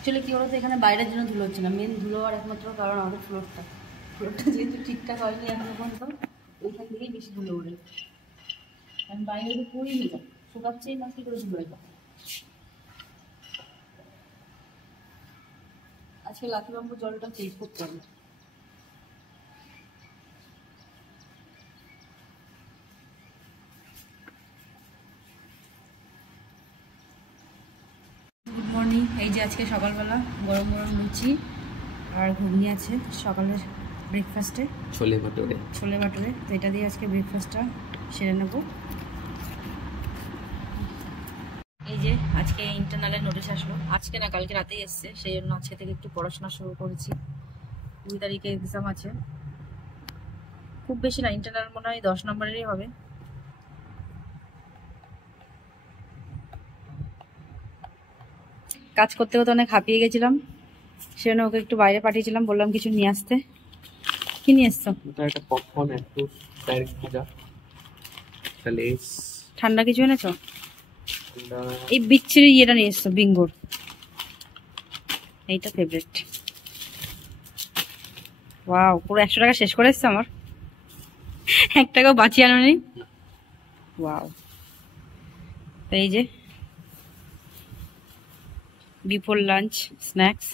Actually কি বলতো, এখানে বাইরের জন্য ধুলো হচ্ছে না, মেন ধুলো হওয়ার একমাত্র কারণ আমাদের ফ্লোরটা যেহেতু ঠিকঠাক হয়নি এখনো পর্যন্ত, ওইখান থেকেই বেশি ধুলো ওড়ে। কারণ বাইরে তো পড়েই যায়, শুকাচ্ছেই না, কি করে ধুলো এটা। আজকে লাকি বাম্বু জলটা চেঞ্জ করতে হবে। Good morning. এই যে আজকে সকালবেলা গরম গরম লুচি আর ঘুগনি আছে সকালের ব্রেকফাস্টে, ছোলে ভাটুরে। তো এটা দিয়ে আজকে ব্রেকফাস্টটা সেরে নেব। এই যে আজকে ইন্টারনালের নোটিশ আসলো, আজকে না কালকে রাতেই এসছে, সেই জন্য আজকে থেকে একটু পড়াশোনা শুরু করেছি। 2 তারিখে এক্সাম আছে, খুব বেশি না, ইন্টারনাল মনে হয় 10 নম্বরেরই হবে। কাজ করতে করতে অনেক হাঁপিয়ে গেছিলাম, সেজন্য ওকে একটু বাইরে পাঠিয়েছিলাম, বললাম কিছু নিয়ে আসতে। কি নিয়ে এসছো? ঠান্ডা কিছু এনেছো? এই বিচ্ছিরি ইয়েটা নিয়ে এসছো, বিঙ্গোর, এইটা ফেভারিট। ওয়াও, পুরো 100 টাকা শেষ করে এসছো আমার, 1 টাকাও বাঁচিয়ে আনো নি। ওয়াও। তো এই যে বিফোর লাঞ্চ স্ন্যাক্স।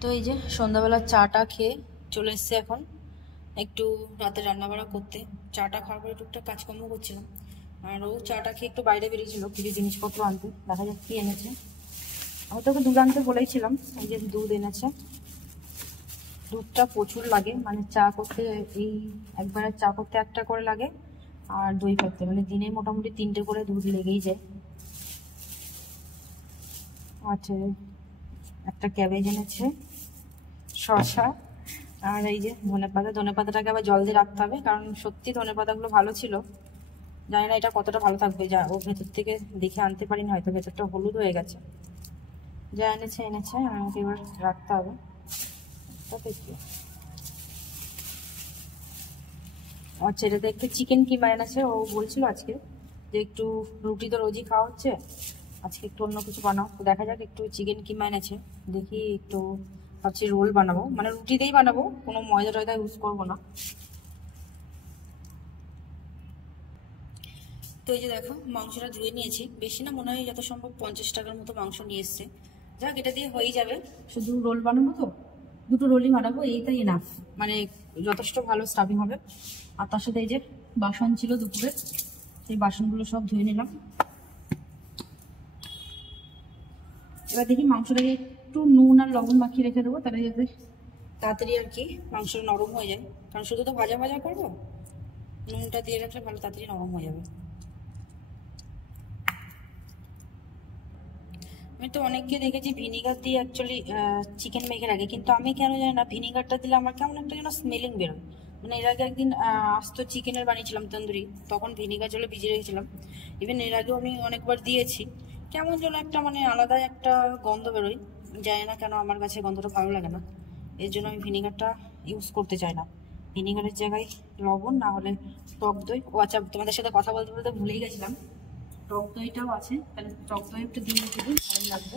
তো এই যে সন্ধ্যাবেলা চাটা খেয়ে চলে এসছে এখন একটু রাতে রান্নাবাড়া করতে। চাটা খাওয়ার পরে টুকটাক কাজকর্ম করছিলাম, আর ও চাটা খেয়ে একটু বাইরে বেরিয়েছিল কিছু জিনিসপত্র আনতে, দেখা যাক কি এনেছে। আমি তোকে দুধ আনতে বলেছিলাম, এই যে দুধ এনেছে। দুধটা প্রচুর লাগে, মানে চা করতে, এই একবারে চা করতে 1টা করে লাগে, আর দই করতে মানে দিনে মোটামুটি 3টে করে দুধ লেগেই যায়। আচ্ছা, একটা ক্যাবেজ এনেছে, শসা, আর এই যে ধনেপাতাটাকে আবার জল দিয়ে রাখতে হবে, কারণ সত্যি ধনেপাতাগুলো ভালো ছিল। জানি না এটা কতটা ভালো থাকবে, যা ও ভেতর থেকে দেখে আনতে পারিনি, হয়তো ভেতরটা হলুদ হয়ে গেছে। যা এনেছে আমাকে এবার রাখতে হবে। আচ্ছা, এটাতে একটু চিকেন কিমা এনেছে, ও বলছিল আজকে যে একটু রুটি তো রোজই খাওয়া হচ্ছে, আজকে একটু অন্য কিছু বানাও। তো দেখা যাক, একটু চিকেন কিমা এনেছে, দেখি একটু ভাবছি রোল বানাবো, মানে রুটিতেই বানাবো, কোনো ময়দা টয়দা ইউজ করবো না। তো এই যে দেখো মাংসটা ধুয়ে নিয়েছি, বেশি না, মনে হয় যত সম্ভব 50 টাকার মতো মাংস নিয়ে এসছে। যাক, এটা দিয়ে হয়েই যাবে, শুধু রোল বানাবো তো, 2টো রোলই বানাবো, এইটাই এনাফ, মানে যথেষ্ট ভালো স্টাফিং হবে। আর তার সাথে এই যে বাসন ছিল দুপুরে, সেই বাসনগুলো সব ধুয়ে নিলাম। এবার দেখি মাংসটাকে একটু নুন আর লবণ মাখিয়ে রেখে দেবো, তাহলে যাতে তাড়াতাড়ি আর কি মাংসটা নরম হয়ে যায়, কারণ শুধু তো ভাজা ভাজা করবো, নুনটা দিয়ে রাখলে ভালো তাড়াতাড়ি নরম হয়ে যাবে। আমি তো অনেককে দেখেছি ভিনিগার দিয়ে অ্যাকচুয়ালি চিকেন মেখে রাখে, কিন্তু আমি কেন জানি না, ভিনিগারটা দিলে আমার কেমন একটা যেন স্মেলিং বেরোয়। মানে এর আগে একদিন আস্ত চিকেনের বানিয়েছিলাম তন্দুরি, তখন ভিনিগার জলে ভিজিয়ে রেখেছিলাম। ইভেন এর আগেও আমি অনেকবার দিয়েছি, কেমন যেন একটা মানে আলাদা একটা গন্ধ বেরোয়, জানি না কেন আমার কাছে গন্ধটা ভালো লাগে না, এর জন্য আমি ভিনিগারটা ইউজ করতে চাই না। ভিনিগারের জায়গায় লবণ, না হলে টক দই। ও আচ্ছা, তোমাদের সাথে কথা বলতে বলতে ভুলেই গেছিলাম, টক দইটাও আছে, তাহলে টক দই একটু দিয়ে দিবি, ভালো লাগবে।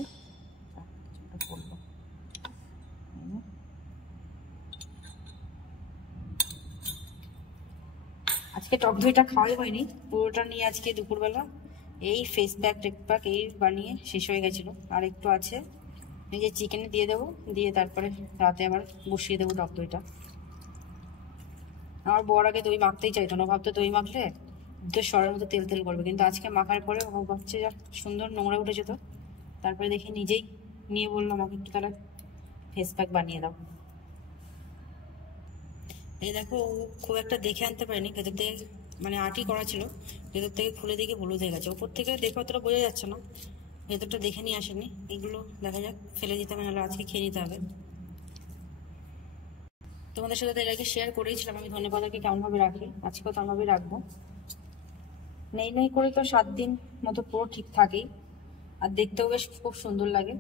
আজকে টক দইটা খাওয়াই হয়নি, পুরোটা নিয়ে আজকে দুপুরবেলা এই ফেস প্যাক টেক প্যাক এই বানিয়ে শেষ হয়ে গেছিলো, আর একটু আছে, এই যে চিকেনে দিয়ে দেবো, দিয়ে তারপরে রাতে আবার বসিয়ে দেবো টক দইটা। আমার বর আগে দই মাখতেই চাইতো না, ভাবতো দই মাখলে তো সরের মতো তেল তেল করবে, কিন্তু আজকে মাখার পরে ও ভাবছে যা সুন্দর নোংরা উঠেছে, তো তারপরে দেখি নিজেই নিয়ে বললো আমাকে একটু তাহলে ফেস প্যাক বানিয়ে দাও। এই দেখো, ও খুব একটা দেখে আনতে পারেনি, ভেতর থেকে মানে আটি করা ছিল, ভেতর থেকে খুলে দেখে হলুদ হয়ে গেছে, ওপর থেকে দেখে অতটা বোঝা যাচ্ছে না, ভেতরটা দেখে নিয়ে আসেনি। এগুলো দেখা যাক, ফেলে দিতে হবে, নাহলে আজকে খেয়ে নিতে হবে। তোমাদের সাথে এর আগে শেয়ার করেইছিলাম আমি ধনেপাতাকে কেমনভাবে রাখি, আজকেও তেমনভাবে রাখবো। নেই নেই করে তো 7 দিন মতো পুরো ঠিক থাকেই, আর দেখতেও বেশ খুব সুন্দর লাগে,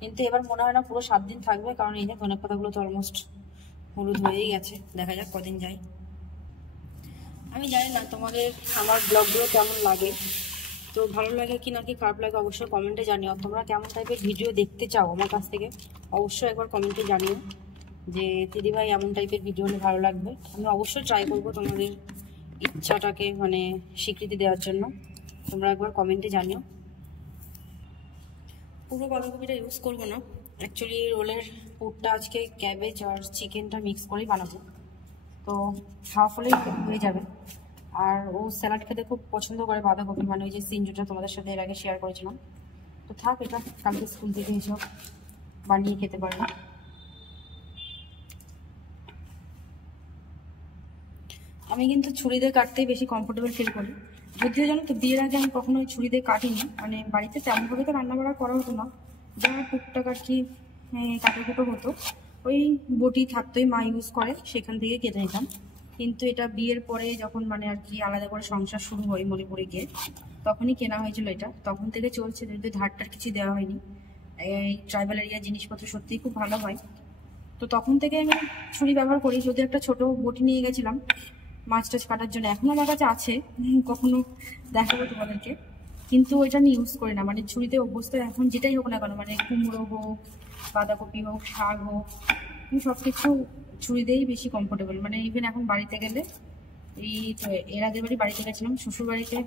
কিন্তু এবার মনে হয় না পুরো 7 দিন থাকবে, কারণ এই যে ধনেপাতাগুলো তো অলমোস্ট হলুদ হয়েই গেছে, দেখা যাক কদিন যায়। আমি জানি না তোমাদের আমার ব্লগগুলো কেমন লাগে, তো ভালো লাগে কি নাকি খারাপ লাগে অবশ্যই কমেন্টে জানিও। তোমরা কেমন টাইপের ভিডিও দেখতে চাও আমার কাছ থেকে অবশ্যই একবার কমেন্টে জানিও যে দিদিভাই এমন টাইপের ভিডিও হলে ভালো লাগবে। আমি অবশ্যই ট্রাই করবো তোমাদের ইচ্ছাটাকে মানে স্বীকৃতি দেওয়ার জন্য। তোমরা একবার কমেন্টে জানিও। পুরো বাঁধাকপিটা ইউজ করবো না, অ্যাকচুয়ালি রোলের পুরটা আজকে ক্যাবেজ আর চিকেনটা মিক্স করেই বানাবো, তো হাফ হলেই হয়ে যাবে। আর ও স্যালাড খেতে খুব পছন্দ করে বাঁধাকপি, মানে ওই যে সিনজুটা তোমাদের সাথে এর আগে শেয়ার করেছিলাম। তো থাক, এটা কালকে স্কুল থেকে এসব বানিয়ে খেতে পারবে। আমি কিন্তু ছুরি দিয়ে কাটতেই বেশি কমফোর্টেবল ফিল করি। যদিও জানো তো বিয়ের আগে আমি কখনো ওই ছুরি দিয়ে কাটিনি, মানে বাড়িতে তেমনভাবে তো রান্না বান্না করা হতো না, যা টুকটাক আর কি কাটাকুটো হতো, ওই বটি থাকতোই মা ইউজ করে, সেখান থেকে কেটে নিতাম। কিন্তু এটা বিয়ের পরে যখন মানে আর কি আলাদা করে সংসার শুরু হয় মণিপুরে গিয়ে, তখনই কেনা হয়েছিল এটা, তখন থেকে চলছে, যদি ধারটার কিছু দেওয়া হয়নি। এই ট্রাইবাল এরিয়া জিনিসপত্র সত্যিই খুব ভালো হয়, তো তখন থেকে আমি ছুরি ব্যবহার করি। যদি একটা ছোট বটি নিয়ে গেছিলাম মাছ টাছ কাটার জন্য, এখনো আমার কাছে আছে, কখনো দেখাবো তোমাদেরকে, কিন্তু ওইটা আমি ইউজ করি না। মানে ছুরিতে অভ্যস্ত, এখন যেটাই হোক না কেন, মানে কুমড়ো হোক, বাঁধাকপি হোক, শাক হোক, আমি সব কিছু ছুরি দিয়েই বেশি কমফোর্টেবল। মানে ইভেন এখন বাড়িতে গেলে, এই এর আগের বাড়িতে গেছিলাম শ্বশুর বাড়িতে,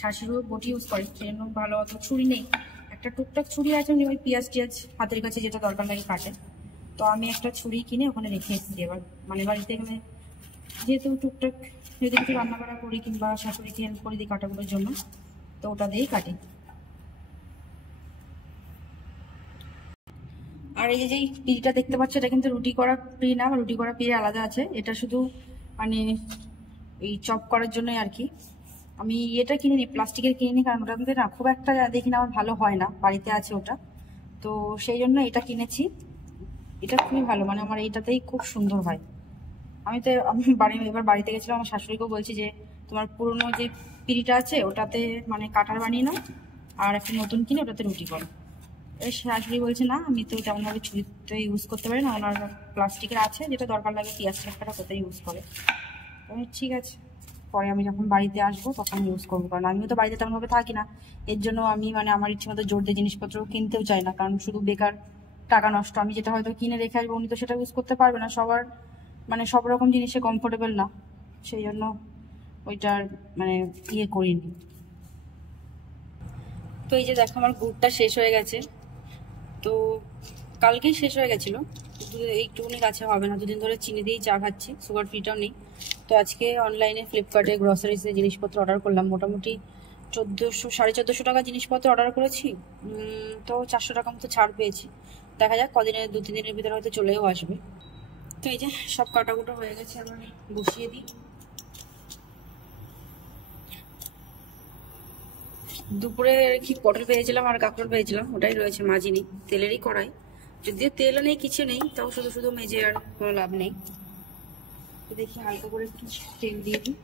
শাশুড়িও বটি ইউজ করে, সেই জন্য ভালো অত ছুরি নেই, একটা টুকটাক ছুরি আছে, উনি ওই পেঁয়াজ টিয়াজ হাতের কাছে যেটা দরকার লাগে কাটে। তো আমি একটা ছুরি কিনে ওখানে রেখে এসেছি এবার, মানে বাড়িতে গেলে যেহেতু টুকটাক যদি কিছু রান্না বান্না করি কিংবা শাশুড়িকে হেল্প করে দিই কাটাগুলোর জন্য, তো ওটা দিয়েই কাটি। আর এই যে পিড়িটা দেখতে পাচ্ছ, এটা কিন্তু রুটি করা পিড়ি না, রুটি করা পিড়ি আলাদা আছে, এটা শুধু মানে এই চপ করার জন্যই আর কি। আমি এটা কিনিনি, প্লাস্টিকের কিনিনি, কারণ ওটার মধ্যে না খুব একটা দেখি না আমার ভালো হয় না, বাড়িতে আছে ওটা, তো সেই জন্য এটা কিনেছি। এটা খুবই ভালো, মানে আমার এইটাতেই খুব সুন্দর হয়। আমি এবার বাড়িতে গেছিলাম, আমার শাশুড়িকেও বলছি যে তোমার পুরোনো যে পিড়িটা আছে ওটাতে মানে কাটার বানিয়ে নাও, আর একটা নতুন কিনে ওটাতে রুটি করো। এই শাশুড়ি বলছে না, আমি তো তেমনভাবে ছুরিতে ইউজ করতে পারি না, ওনার প্লাস্টিকের আছে, যেটা দরকার লাগে পেঁয়াজ কাটা কোথায় ইউজ করে। আমি ঠিক আছে, পরে আমি যখন বাড়িতে আসবো তখন ইউজ করবো, কারণ আমিও তো বাড়িতে তেমনভাবে থাকি না, এর জন্য আমি মানে আমার ইচ্ছে মতো জোর দিয়ে জিনিসপত্র কিনতেও চাই না, কারণ শুধু বেকার টাকা নষ্ট। আমি যেটা হয়তো কিনে রেখে আসবো, উনি তো সেটা ইউজ করতে পারবে না, সবার মানে সব রকম জিনিসে কমফোর্টেবল না, সেই জন্য ওইটার মানে করিনি। তো এই যে দেখো আমার গুড়টা শেষ হয়ে গেছে, তো কালকেই শেষ হয়ে গেছিলো, এইটুকুনি কাছে হবে না, দুদিন ধরে চিনি দিয়েই চা খাচ্ছি, সুগার ফ্রিটাও নেই। তো আজকে অনলাইনে ফ্লিপকার্টে গ্রসারিসে জিনিসপত্র অর্ডার করলাম, মোটামুটি 1400-1450 টাকা জিনিসপত্র অর্ডার করেছি, তো 400 টাকা মতো ছাড় পেয়েছি। দেখা যাক কদিনের 2-3 দিনের ভিতরে হয়তো চলেও আসবে। তো এই যে সব কাটাকুটো হয়ে গেছে, এবার বসিয়ে দিই। দুপুরে কি পটল পেয়েছিলাম আর কাঁকরোল পেয়েছিলাম, ওটাই রয়েছে, মাজিনি, তেলেরই কড়াই, যদিও তেলও নেই কিছু নেই, তাও শুধু শুধু মেজে আর কোনো লাভ নেই। দেখি হালকা করে একটু তেল দিয়ে দিই,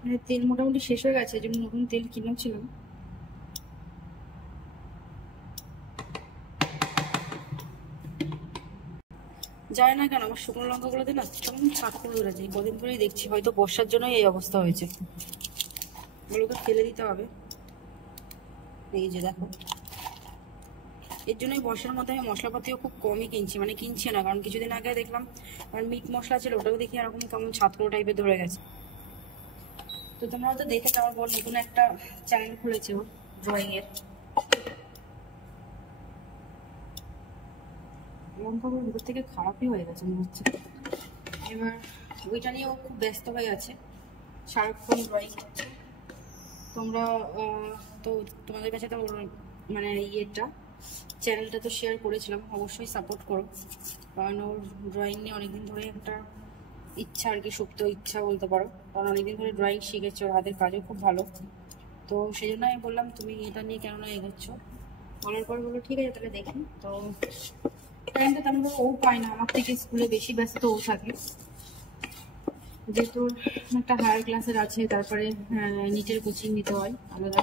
মানে তেল মোটামুটি শেষ হয়ে গেছে, যেমন নতুন তেল কিনেছিলাম। যায় না কেন আমার শুকনো লঙ্কাগুলোতে না কেমন ছাপ করে ধরে যায়, কদিন ধরেই দেখছি, হয়তো বর্ষার জন্যই এই অবস্থা হয়েছে, ওগুলোকে ফেলে দিতে হবে। এই যে দেখো, এর জন্যই বর্ষার মধ্যে আমি মশলাপাতিও খুব কমই কিনছি, মানে কিনছি না, কারণ কিছুদিন আগে দেখলাম কারণ মিট মশলা ছিল, ওটাও দেখি এরকম কেমন ছাতকুড়ো টাইপের ধরে গেছে। তো তোমরা হয়তো দেখেছো আমার বোন নতুন একটা চ্যানেল খুলেছে ও ড্রয়িং এর, লঙ্কাগুলো ভিতর থেকে খারাপই হয়ে গেছে মনে হচ্ছে। এবার ওইটা নিয়ে ও খুব ব্যস্ত হয়ে আছে, সারাক্ষণ ড্রয়িং করছে। তোমরা তো তোমাদের কাছে তো মানে চ্যানেলটা তো শেয়ার করেছিলাম, অবশ্যই সাপোর্ট করো, কারণ ওর ড্রয়িং নিয়ে অনেকদিন ধরে একটা ইচ্ছা আর কি, সুপ্ত ইচ্ছা বলতে পারো, কারণ অনেকদিন ধরে ড্রয়িং শিখেছে, ওর হাতের কাজও খুব ভালো। তো সেই জন্য আমি বললাম তুমি এটা নিয়ে কেন না এগোচ্ছ, বলার পর বললো ঠিক আছে তাহলে দেখি। তো টাইমটা তেমন ও পায় না, আমার থেকে স্কুলে বেশি ব্যস্ত ও থাকে, যেহেতু একটা হায়ার ক্লাসের আছে, তারপরে নিটের কোচিং নিতে হয় আলাদা,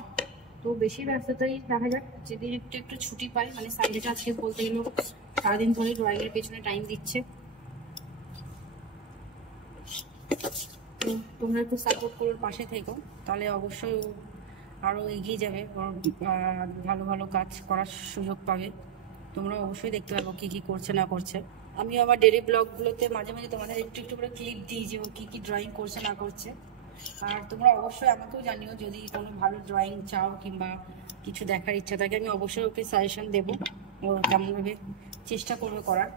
তো বেশি ব্যস্ততাই দেখা যাক, যেদিন একটু একটু ছুটি পাই, মানে সানডেটা আজকে বলতে গেলেও সারাদিন ধরে ড্রয়িং এর পেছনে টাইম দিচ্ছে। তো তোমরা একটু সাপোর্ট করো, পাশে থেকো, তাহলে অবশ্যই আরও এগিয়ে যাবে, ভালো ভালো কাজ করার সুযোগ পাবে। তোমরা অবশ্যই দেখতে পাবো কী কী করছে না করছে। আমিও আমার ডেলি ব্লগগুলোতে মাঝে মাঝে তোমাদের একটু একটু করে ক্লিপ দিই যে ও কী কী ড্রয়িং করছে না করছে। আর তোমরা অবশ্যই আমাকেও জানিও যদি কোনো ভালো ড্রয়িং চাও কিংবা কিছু দেখার ইচ্ছা থাকে, আমি অবশ্যই ওকে সাজেশন দেবো, ও কেমনভাবে চেষ্টা করবে করার।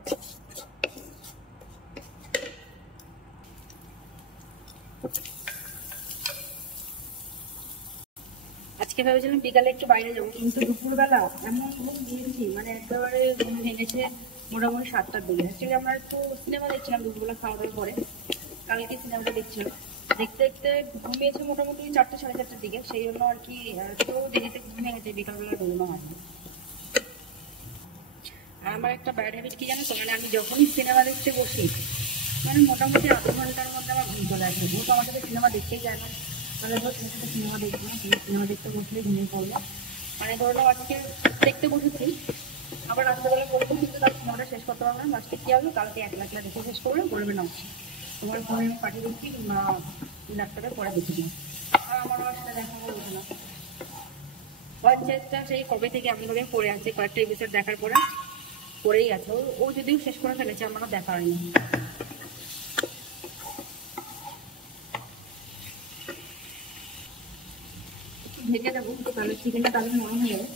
আজকে ভেবেছিলাম বিকালে একটু বাইরে যাবো, কিন্তু দুপুরবেলা এমন ঘুম দিয়েছি, মানে একেবারে ঘুম ভেঙেছে মোটামুটি 7টার দিকে। অ্যাকচুয়ালি আমরা একটু সিনেমা দেখছিলাম দুপুরবেলা খাওয়া দাওয়ার পরে, কালকে সিনেমাটা দেখছিলাম, দেখতে দেখতে ঘুমিয়েছে মোটামুটি 4টে সাড়ে 4টার দিকে। সেই জন্য আর কি একটু দেরিতে ঘুমিয়ে গেছে, বিকালবেলা ঘুমানো হয়নি। আর আমার একটা ব্যাড হ্যাবিট কি জানো তো, মানে আমি যখনই সিনেমা দেখতে বসি, মানে মোটামুটি আধ ঘন্টার মধ্যে আমার ঘুম চলে আসে। যেহেতু আমার সাথে সিনেমা দেখতেই যায় না, তাহলে ধর তোমার সাথে সিনেমা দেখবো না, সিনেমা দেখতে বসলে ঘুমিয়ে পড়বো। মানে ধরো আজকে দেখতে বসেছি, আবার রাত্রেবেলা পড়বো, কিন্তু তার সিনেমাটা শেষ করতে পারবো না। লাস্টে কী হবে, কালকে একলা একলা দেখে শেষ করবে, বলবে না তোমার ফোনে আমি পাঠিয়ে দিচ্ছি কিংবা ল্যাপটপে পরে দেখে দিই। আর আমার সেটা দেখা বলবে না। পঞ্চায়েতটা সেই কবে থেকে এমনভাবে পড়ে আছে, কয়েকটা এপিসোড দেখার পরে পড়েই আছে। ও যদিও শেষ করে ফেলেছে, আমারও দেখা হয়নি। ঢেকে দেবো, তাহলে চিকেনটা তাহলে নরম হয়ে যাবে।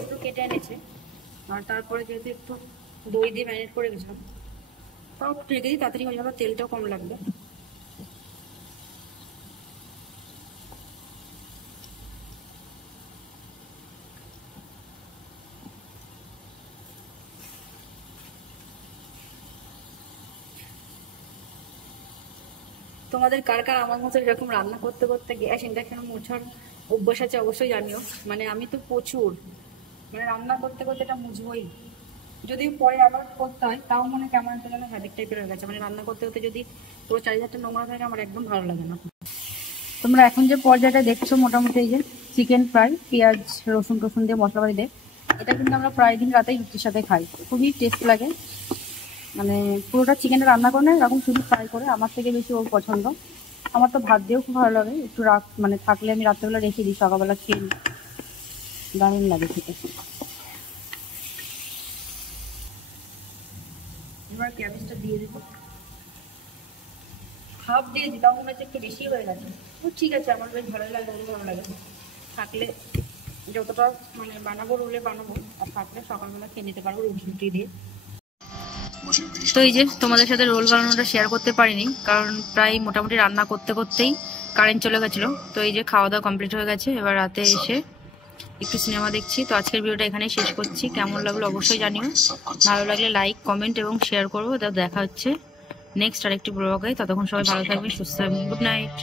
একটু কেটে এনেছে, আর তারপরে যেহেতু একটু দই দিয়ে ম্যারিনেট করে গেছিলাম, তাও ঢেকে দিই, তাড়াতাড়ি হয়ে যাবে, তেলটাও কম লাগবে। তোমাদের কার কার আমার মতো এরকম রান্না করতে করতে গ্যাস ইন্ডাকশন মোছার অভ্যাস আছে অবশ্যই জানিও। মানে আমি তো প্রচুর, মানে রান্না করতে করতে এটা মুছবই। যদি পরে আবার করতে হয়, তাও মনে কেমন একটা যেন হ্যাবিট টাইপের হয়ে গেছে। মানে রান্না করতে করতে যদি পুরো চারিধারটা নোংরা থাকে, আমার একদম ভালো লাগে না। তোমরা এখন যে পর্যায়টা দেখছো, মোটামুটি এই যে চিকেন ফ্রাই, পেঁয়াজ রসুন টসুন দিয়ে মশলাপাতি দিয়ে, এটা কিন্তু আমরা প্রায় দিন রাতেই রুটির সাথে খাই, খুবই টেস্ট লাগে। মানে পুরোটা চিকেনটা রান্না করে না, এরকম শুধু ফ্রাই করে, আমার থেকে বেশি ওর পছন্দ। আমার তো ভাত দিয়েও খুব ভালো লাগে, একটু মানে থাকলে আমি রাত্রেবেলা রেখে দিই, সকালবেলা খেয়ে নিই, দারুণ লাগে খেতে। এবার ক্যাবেজটা দিয়ে দেবো, হাফ দিয়েছি, তাও মনে হচ্ছে একটু বেশি হয়ে গেছে। তো ঠিক আছে, আমার বেশ ভালোই লাগে, ভালো লাগে। থাকলে যতটা মানে বানাবো রোলে বানাবো, আর থাকলে সকালবেলা খেয়ে নিতে পারবো রুটি দিয়ে। তো এই যে তোমাদের সাথে রোল বানানোটা শেয়ার করতে পারিনি, কারণ প্রায় মোটামুটি রান্না করতে করতেই কারেন্ট চলে গেছিলো। তো এই যে খাওয়া দাওয়া কমপ্লিট হয়ে গেছে, এবার রাতে এসে একটু সিনেমা দেখছি। তো আজকের ভিডিওটা এখানেই শেষ করছি, কেমন লাগলো অবশ্যই জানিও, ভালো লাগলে লাইক কমেন্ট এবং শেয়ার করবো। দেখা হচ্ছে নেক্সট আরেকটি ব্লগে। ততক্ষণ সবাই ভালো থাকবেন, সুস্থ থাকবেন। Good night.